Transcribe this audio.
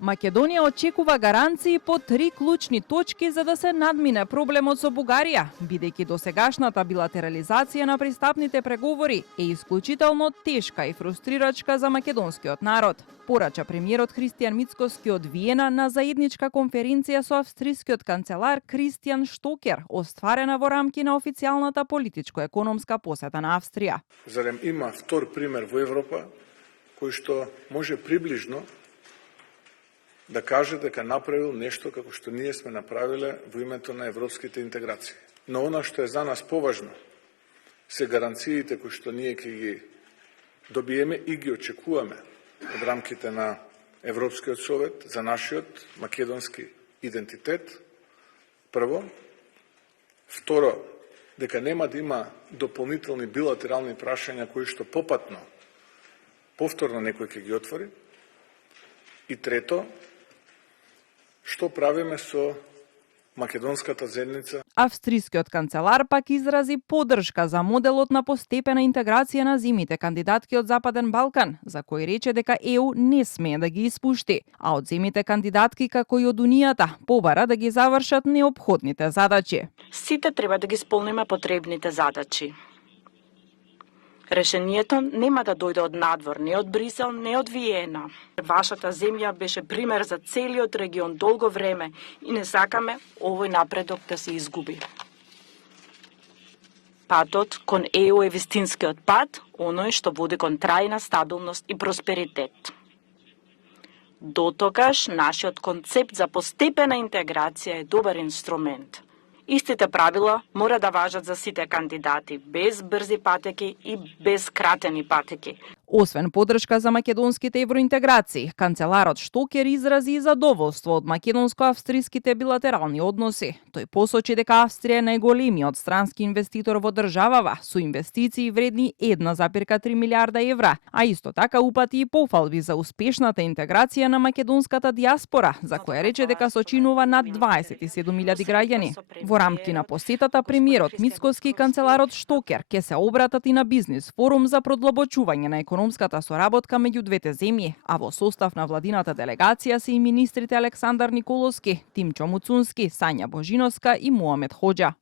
Македонија очекува гаранции по 3 клучни точки за да се надмине проблемот со Бугарија, бидејќи досегашната билатерализација на пристапните преговори е исклучително тешка и фрустрирачка за македонскиот народ, порача премиерот Христијан Мицкоски од Виена на заедничка конференција со австрискиот канцелар Кристијан Штокер, остварена во рамки на официјалната политичко-економска посета на Австрија. Зарем има втор пример во Европа кој што може приближно да каже дека направил нешто како што ние сме направиле во името на европските интеграции. Но она што е за нас поважно се гаранциите кои што ние ќе ги добиеме и ги очекуваме од рамките на Европскиот совет за нашиот македонски идентитет. Прво, второ, дека нема да има дополнителни билатерални прашања кои што повторно некој ќе ги отвори. И трето, што правиме со македонската заедница? Австрискиот канцелар пак изрази поддршка за моделот на постепена интеграција на земјите кандидатки од Западен Балкан, за кој рече дека ЕУ не смее да ги испушти, а од земјите кандидатки како и од Унијата побара да ги завршат неопходните задачи. Сите треба да ги исполниме потребните задачи. Решението нема да дојде од надвор, не од Брисел, не од Виена. Вашата земја беше пример за целиот регион долго време и не сакаме овој напредок да се изгуби. Патот кон ЕУ е вистинскиот пат, оној што води кон трајна стабилност и просперитет. Дотогаш, нашиот концепт за постепена интеграција е добар инструмент. Истите правила мора да важат за сите кандидати, без брзи патеки и без кратени патеки. Освен поддршка за македонските евроинтеграции, канцеларот Штокер изрази и задоволство од македонско-австриските билатерални односи. Тој посочи дека Австрија е најголемиот странски инвеститор во државава, со инвестиции вредни 1,3 милиарда евра, а исто така упати и пофалби за успешната интеграција на македонската диаспора, за која рече дека сочинува над 27.000 граѓани. Во рамки на посетата, премиерот Мицкоски и канцеларот Штокер ќе се обратат и на бизнис форум за продлабочување на економската соработка меѓу двете земји, а во состав на владината делегација се и министрите Александар Николовски, Тимчо Муцунски, Сања Божиновска и Муамет Хоџа.